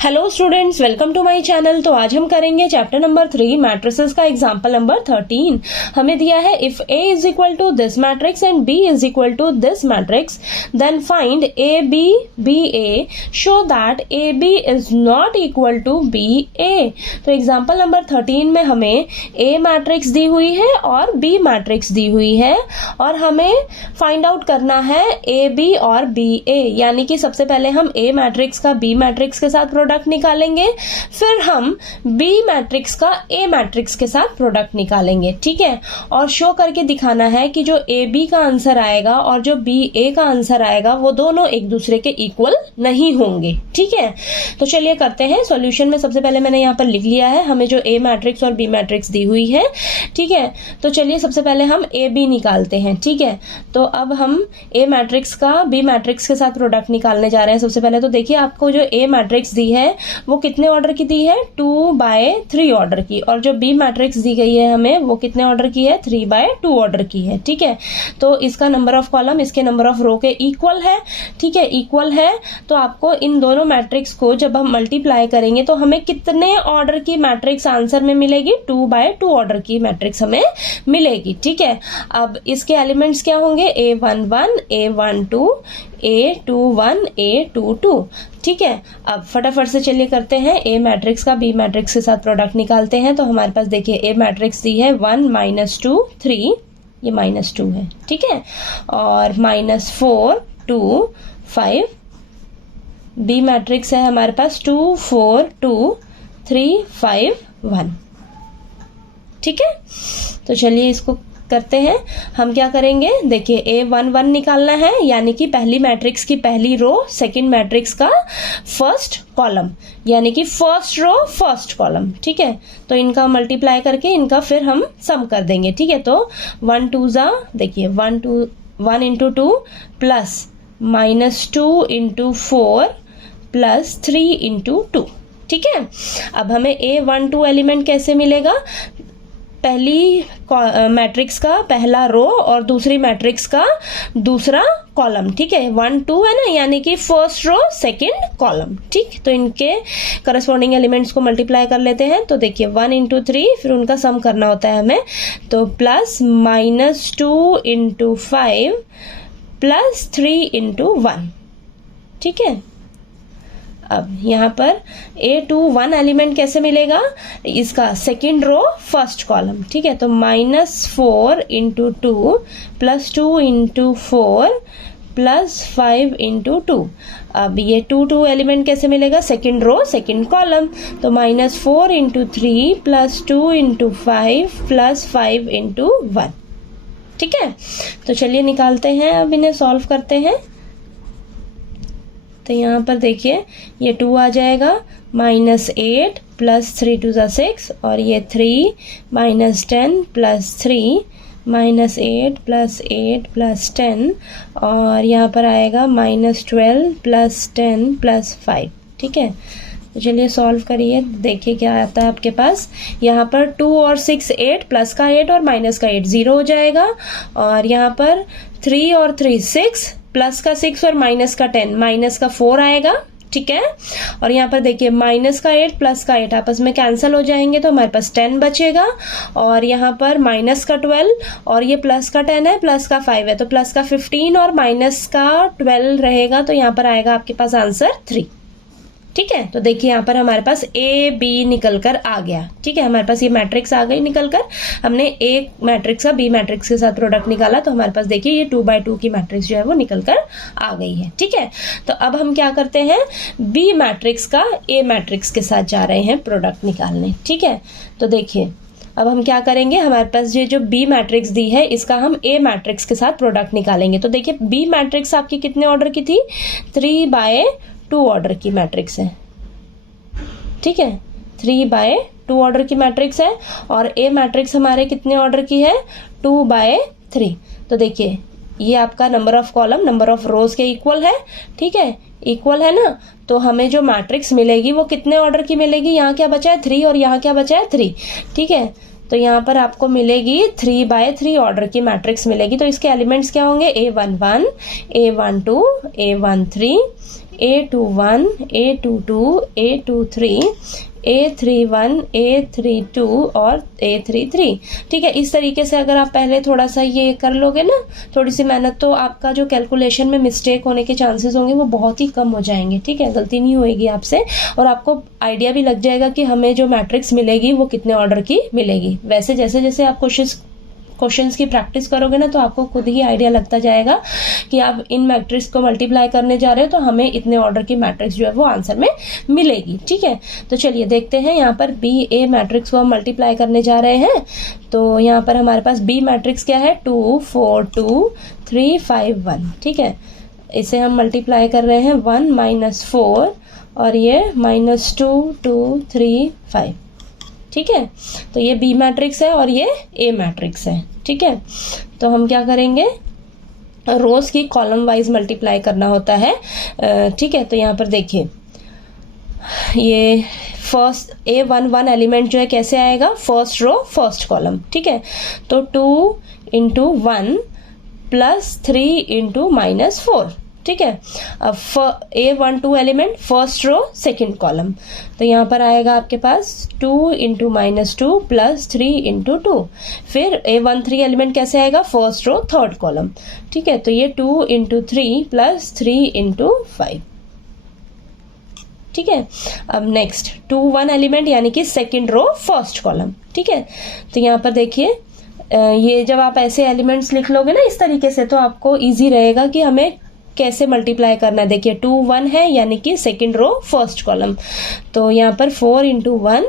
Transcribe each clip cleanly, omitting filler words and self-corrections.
Hello students, welcome to my channel. तो आज हम करेंगे चैप्टर नंबर 3 मैट्रिसेस का एग्जांपल नंबर 13। हमें दिया है if A is equal to this matrix and B is equal to this matrix then find AB BA show that AB is not equal to BA। तो example number 13 में हमें A matrix दी हुई है और B matrix दी हुई है और हमें फाइंड आउट करना है AB और BA, यानी कि सबसे पहले हम A मैट्रिक्स का B मैट्रिक्स के साथ प्रोडक्ट निकालेंगे, फिर हम B मैट्रिक्स का A मैट्रिक्स के साथ प्रोडक्ट निकालेंगे। ठीक है, और शो करके दिखाना है कि जो AB का आंसर आएगा और जो BA का आंसर आएगा वो दोनों एक दूसरे के इक्वल नहीं होंगे। ठीक है, तो चलिए करते हैं। सॉल्यूशन में सबसे पहले मैंने यहाँ पर लिख लिया है हमें जो A मैट्रिक्स और B मैट्रिक्स दी हुई है। ठीक है, तो चलिए सबसे पहले हम AB निकालते हैं। ठीक है, तो अब हम A मैट्रिक्स का B मैट्रिक्स के साथ प्रोडक्ट निकालने जा रहे हैं। सबसे पहले तो देखिए आपको जो A मैट्रिक्स दी है वो कितने ऑर्डर की दी है, 2/3 ऑर्डर की, और जो B मैट्रिक्स दी गई है हमें वो कितने ऑर्डर की है, 3/2 ऑर्डर की है। ठीक है, तो इसका नंबर ऑफ कॉलम इसके नंबर ऑफ रो के इक्वल है। ठीक है, इक्वल है तो आपको इन दोनों मैट्रिक्स को जब हम मल्टीप्लाई करेंगे तो हमें कितने ऑर्डर की मैट्रिक्स आंसर में मिलेगी, 2/2 ऑर्डर की मैट्रिक्स हमें मिलेगी। ठीक है, अब इसके एलिमेंट्स क्या होंगे, A11 A12 A21 A22। ठीक है, अब फटाफट से चलिए करते हैं। A मैट्रिक्स का B मैट्रिक्स के साथ प्रोडक्ट निकालते हैं। तो हमारे पास देखिए A मैट्रिक्स दी है 1 -2 3, ये -2 है। ठीक है, और -4 2 5। B मैट्रिक्स है हमारे पास 2 4 2 3 5 1। ठीक है, तो चलिए इसको करते हैं। हम क्या करेंगे, देखिए A11 निकालना है, यानी कि पहली मैट्रिक्स की पहली रो, सेकंड मैट्रिक्स का फर्स्ट कॉलम, यानी कि फर्स्ट रो फर्स्ट कॉलम। ठीक है, तो इनका मल्टीप्लाई करके इनका फिर हम सम कर देंगे। ठीक है, तो 1 2 जा, देखिए 1 × 2 प्लस -2 × 4 प्लस 3 × 2। ठीक है, अब हमें A12 एलिमेंट कैसे मिलेगा, पहली मैट्रिक्स का पहला रो और दूसरी मैट्रिक्स का दूसरा कॉलम। ठीक है, 1 2 है ना, यानी कि फर्स्ट रो सेकंड कॉलम। ठीक, तो इनके करस्पॉन्डिंग एलिमेंट्स को मल्टीप्लाई कर लेते हैं। तो देखिए 1 × 3, फिर उनका सम करना होता है हमें, तो प्लस -2 × 5 प्लस 3 × 1। ठीक है, अब यहाँ पर A21 एलिमेंट कैसे मिलेगा, इसका सेकेंड रो फर्स्ट कॉलम। ठीक है, तो -4 × 2 प्लस 2 × 4 प्लस 5 × 2। अब ये 2 एलिमेंट कैसे मिलेगा, सेकेंड रो सेकेंड कॉलम, तो -4 × 3 प्लस 2 × 5 प्लस 5 × 1। ठीक है, तो चलिए निकालते हैं, अब इन्हें सॉल्व करते हैं। तो यहाँ पर देखिए ये 2 आ जाएगा, -8 प्लस 3 2 = 6, और ये 3 -10 प्लस 3 -8 प्लस 8 प्लस 10, और यहाँ पर आएगा -12 प्लस 10 प्लस 5। ठीक है, तो चलिए सॉल्व करिए, देखिए क्या आता है आपके पास। यहाँ पर 2 और 6 8, प्लस का 8 और माइनस का 8 0 हो जाएगा, और यहाँ पर 3 और 3 6, प्लस का 6 और माइनस का 10, माइनस का 4 आएगा। ठीक है, और यहाँ पर देखिए माइनस का 8 प्लस का 8 आपस में कैंसिल हो जाएंगे, तो हमारे पास 10 बचेगा, और यहाँ पर माइनस का 12 और ये प्लस का 10 है, प्लस का 5 है, तो प्लस का 15 और माइनस का 12 रहेगा, तो यहाँ पर आएगा आपके पास आंसर 3। ठीक है, तो देखिए यहाँ पर हमारे पास A B निकल कर आ गया। ठीक है, हमारे पास ये मैट्रिक्स आ गई निकल कर, हमने A मैट्रिक्स का B मैट्रिक्स के साथ प्रोडक्ट निकाला, तो हमारे पास देखिए ये 2/2 की मैट्रिक्स जो है वो निकल कर आ गई है। ठीक है, तो अब हम क्या करते हैं, B मैट्रिक्स का A मैट्रिक्स के साथ जा रहे हैं प्रोडक्ट निकालने। ठीक है, तो देखिए अब हम क्या करेंगे, हमारे पास ये जो B मैट्रिक्स दी है इसका हम A मैट्रिक्स के साथ प्रोडक्ट निकालेंगे। तो देखिए B मैट्रिक्स आपकी कितने ऑर्डर की थी, 3/2 ऑर्डर की मैट्रिक्स है। ठीक है, 3/2 ऑर्डर की मैट्रिक्स है, और A मैट्रिक्स हमारे कितने ऑर्डर की है, 2/3। तो देखिए ये आपका number of column number of रोज के इक्वल है। ठीक है, इक्वल है ना, तो हमें जो मैट्रिक्स मिलेगी वो कितने ऑर्डर की मिलेगी, यहाँ क्या बचा है 3 और यहाँ क्या बचा है 3। ठीक है, तो यहाँ पर आपको मिलेगी 3/3 ऑर्डर की मैट्रिक्स मिलेगी। तो इसके एलिमेंट्स क्या होंगे, A11 A12 A13 A21, A22, A23, A31, A32 और A33। ठीक है, इस तरीके से अगर आप पहले थोड़ा सा ये कर लोगे ना, थोड़ी सी मेहनत, तो आपका जो कैलकुलेशन में मिस्टेक होने के चांसेस होंगे वो बहुत ही कम हो जाएंगे। ठीक है, गलती नहीं होएगी आपसे, और आपको आइडिया भी लग जाएगा कि हमें जो मैट्रिक्स मिलेगी वो कितने ऑर्डर की मिलेगी। वैसे जैसे जैसे आप क्वेश्चंस की प्रैक्टिस करोगे ना, तो आपको खुद ही आइडिया लगता जाएगा कि आप इन मैट्रिक्स को मल्टीप्लाई करने जा रहे हो तो हमें इतने ऑर्डर की मैट्रिक्स जो है वो आंसर में मिलेगी। ठीक है, तो चलिए देखते हैं, यहाँ पर बी ए मैट्रिक्स को हम मल्टीप्लाई करने जा रहे हैं। तो यहाँ पर हमारे पास बी मैट्रिक्स क्या है, 2 4 2 3 5 1। ठीक है, इसे हम मल्टीप्लाई कर रहे हैं 1 -4 और ये -2 2 3 5। ठीक है, तो ये बी मैट्रिक्स है और ये ए मैट्रिक्स है। ठीक है, तो हम क्या करेंगे, रोज की कॉलम वाइज मल्टीप्लाई करना होता है। ठीक है, तो यहाँ पर देखिए, ये फर्स्ट A11 एलिमेंट जो है कैसे आएगा, फर्स्ट रो फर्स्ट कॉलम। ठीक है, तो 2 × 1 + 3 × -4। ठीक है, अब A12 element first row second column, तो यहाँ पर आएगा आपके पास 2 × -2 + 3 × 2। फिर A13 एलिमेंट कैसे आएगा, फर्स्ट रो थर्ड कॉलम। ठीक है, तो ये 2 × 3 + 3 × 5। ठीक है, अब नेक्स्ट 2 1 एलिमेंट यानी कि सेकंड रो फर्स्ट कॉलम। ठीक है, तो यहाँ पर देखिए, ये जब आप ऐसे एलिमेंट्स लिख लोगे ना इस तरीके से, तो आपको इजी रहेगा कि हमें कैसे मल्टीप्लाई करना है। देखिए 2 1 है यानी कि सेकंड रो फर्स्ट कॉलम, तो यहाँ पर 4 × 1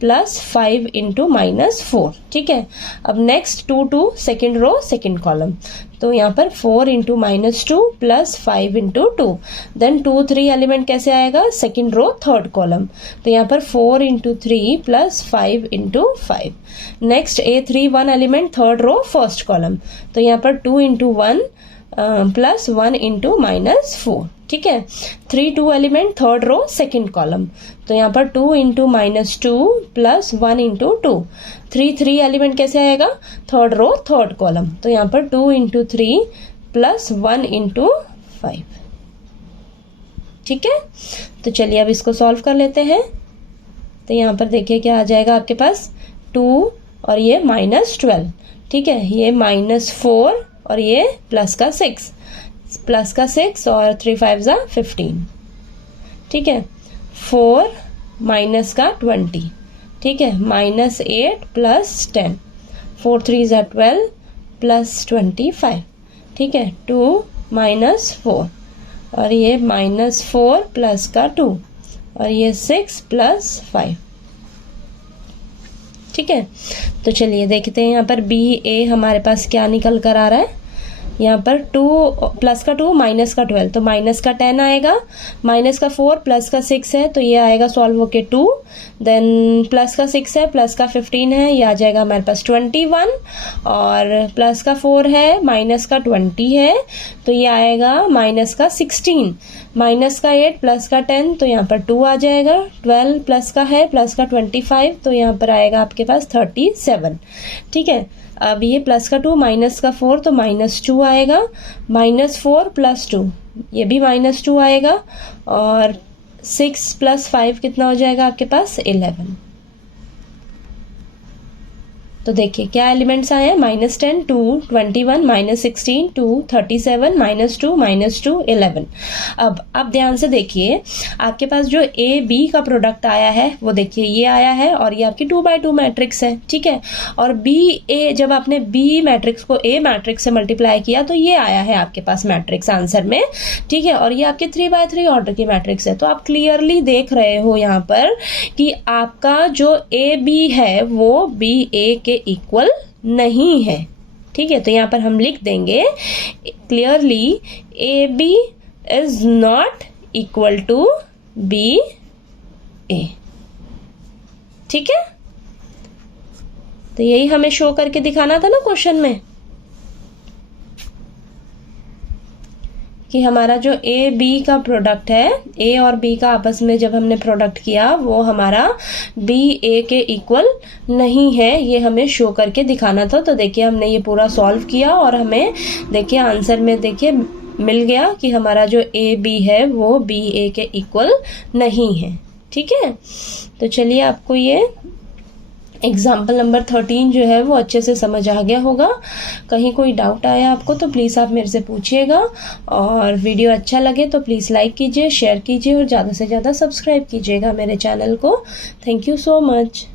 + 5 × -4। ठीक है, अब next 2 2 second row second column, तो यहाँ पर 4 × -2 + 5 × 2। देन 2 3 एलिमेंट कैसे आएगा, सेकंड रो थर्ड कॉलम, तो यहाँ पर 4 × 3 + 5 × 5। Next A31 element third row first column, तो यहाँ पर 2 × 1 + 1 × -4। ठीक है, 3 2 element third row second column, तो यहाँ पर 2 × -2 + 1 × 2। 3 3 एलिमेंट कैसे आएगा, थर्ड रो थर्ड कॉलम, तो यहाँ पर 2 × 3 + 1 × 5। ठीक है, तो चलिए अब इसको सॉल्व कर लेते हैं। तो यहाँ पर देखिए क्या आ जाएगा आपके पास, 2 और ये -12। ठीक है, ये -4 और ये प्लस का 6 और 3 5 = 15। ठीक है, 4 माइनस का 20। ठीक है, -8 + 10, 4 3 = 12 + 25। ठीक है, 2 -4 और ये -4 प्लस का 2 और ये 6 + 5। ठीक है, तो चलिए देखते हैं यहाँ पर बी ए हमारे पास क्या निकल कर आ रहा है। यहाँ पर 2 + का 2 - का 12, तो -10 आएगा, -4 + का 6 है, तो ये आएगा सॉल्व होके 2। देन + का 6 है, + का 15 है, ये आ जाएगा हमारे पास 21, और + का 4 है, का 20 है, तो ये आएगा -का 16, -का 8 + का 10, तो यहाँ पर 2 आ जाएगा। 12 + का है, + का 25, तो यहाँ पर आएगा आपके पास 37। ठीक है, अब ये + का 2 का 4, तो -2 आएगा, -4 + 2 ये भी -2 आएगा, और 6 + 5 कितना हो जाएगा आपके पास 11। तो देखिए क्या एलिमेंट्स आए हैं, -10 2 21 -16 2 37 -2 -2 11। अब आप ध्यान से देखिए, आपके पास जो ए बी का प्रोडक्ट आया है वो देखिए ये आया है, और ये आपकी 2x2 मैट्रिक्स है। ठीक है, और बी ए, जब आपने बी मैट्रिक्स को ए मैट्रिक्स से मल्टीप्लाई किया तो ये आया है आपके पास मैट्रिक्स आंसर में। ठीक है, और ये आपके 3x3 ऑर्डर की मैट्रिक्स है। तो आप क्लियरली देख रहे हो यहाँ पर कि आपका जो ए बी है वो बी ए के इक्वल नहीं है। ठीक है, तो यहाँ पर हम लिख देंगे clearly A B is not equal to B A. ठीक है, तो यही हमें शो करके दिखाना था ना क्वेश्चन में, कि हमारा जो ए बी का प्रोडक्ट है, ए और बी का आपस में जब हमने प्रोडक्ट किया वो हमारा बी ए के इक्वल नहीं है, ये हमें शो करके दिखाना था। तो देखिए हमने ये पूरा सॉल्व किया, और हमें देखिए आंसर में देखिए मिल गया कि हमारा जो ए बी है वो बी ए के इक्वल नहीं है। ठीक है, तो चलिए आपको ये एग्जाम्पल नंबर 13 जो है वो अच्छे से समझ आ गया होगा। कहीं कोई डाउट आया आपको तो प्लीज़ आप मेरे से पूछिएगा, और वीडियो अच्छा लगे तो प्लीज़ लाइक कीजिए, शेयर कीजिए और ज़्यादा से ज़्यादा सब्सक्राइब कीजिएगा मेरे चैनल को। Thank you so much.